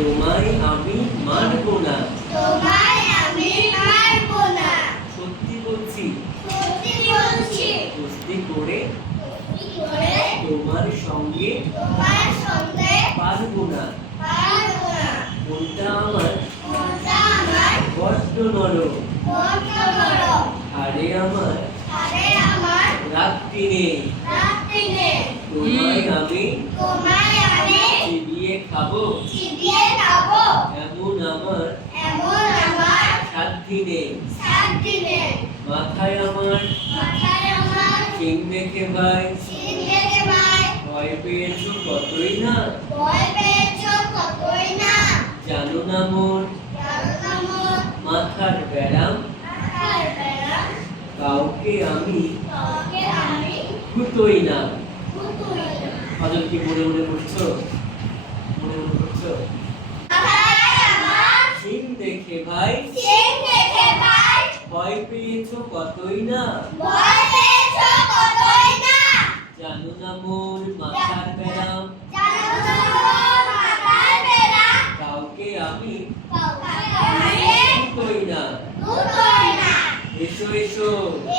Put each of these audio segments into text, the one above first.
তোমায় আমি মারব না। তোমায় আমি মারব না। সত্যি বলছি। সত্যি বলছি। কুস্তি করে কুস্তি করে তোমার সঙ্গে তোমার সঙ্গে পারব না। পারব না। মনটা আমার মনটা আমার বড্ড নরম। বড্ড নরম। আরে আমার আরে আমার রাত্রি নেই। রাত্রি নেই। তোমায় আমি তোমায় আমি চিবিয়ে খাবো। চিবিয়ে খাবো। এমন আমার এমন আমার সাধ্যি নেই। সাধ্যি নেই। মাথায় আমার মাথায় আমার শিং দেখে ভাই শিং লেগে ভাই। ভয় পেয়েছো কতই না। ভয় পেয়েছো কতই না। জানো না মোর জানো না মোর মাথার ব্যারাম। মাথার ব্যারাম। কাউকে আমি কাউকে আমি ছুতোই না। ছুতোই না। ফজল কি মনে মনে করছো? মনে মনে করছো? মাথায় আমার শিং দেখে ভাই শিং লেগে ভাই। ভয় পেয়েছো কতই না। ভয় পেয়েছো কতই না। জানো না মোর মাথার ব্যারাম। জানো না মোর মাথার ব্যারাম। কাউকে আমি কাউকে আমি ছুতোই না। ছুতোই না। এসো এসো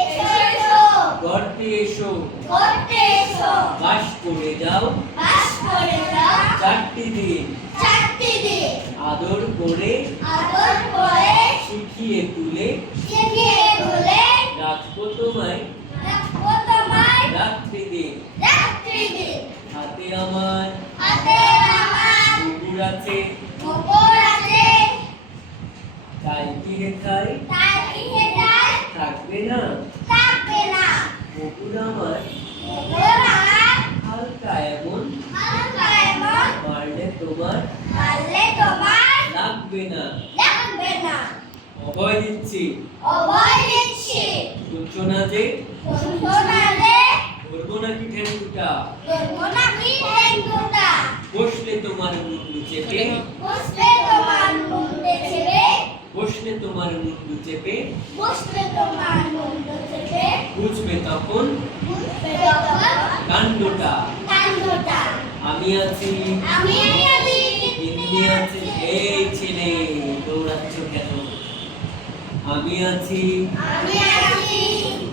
এসো এসো গর্তে এসো। করতে এসো। বাস করে যাও বাস করে যাও 4টি দিন। 4টি দিন। আদর করে আদর করে শিখিয়ে তুলে শিখিয়ে তুলে রাখবো তোমায় রাখবো তোমায় রাত্রি দিন। রাত্রি দিন। হাতে আমার হাতে আমার কুকুর আছে। গোবর আছে। তাই কি হেথায় তাই কি যায় থাকবে না। থাকবে না। কুকুর আমার গোবর আমার হালকা এমন হালকা এমন মারলে তোমার পারলে তোমার লাগবে না। লাগবে না। অভয় দিচ্ছি। অভয় দিচ্ছি। শুনছো না যে শুনছো না যে ধরবো নাকি ঠ্যাঙ্গুটা। ধরবো নাকি ঠ্যাঙ্গুটা। বসলে তোমার মুন্ডু চেপে বসলে তোমার মুন্ডে ছেড়ে বসলে তোমার মুন্ডু চেপে বসলে তোমার মুন্ডে ছেড়ে বুঝবে তখন বুঝবে তখন কাণ্ডটা। কাণ্ডটা। আমি আছি আমি আছি হিন্দি আছে। এই ছেলে দৌড়াচ্ছ কেন? আমি আছি আমি আছি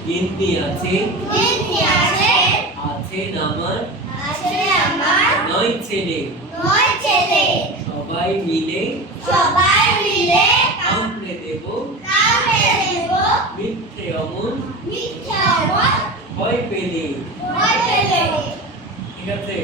হিন্দি আছে। হিন্দি আছে। আছেন আমার আছে আমার 9 ছেলে। 9 ছেলে। সবাই মিলে সবাই মিলে কামড়ে দেব কামড়ে দেব। মিথ্যে অমন মিথ্যা অমর ভয় পেলে। ভয় পেলে। ঠিক আছে।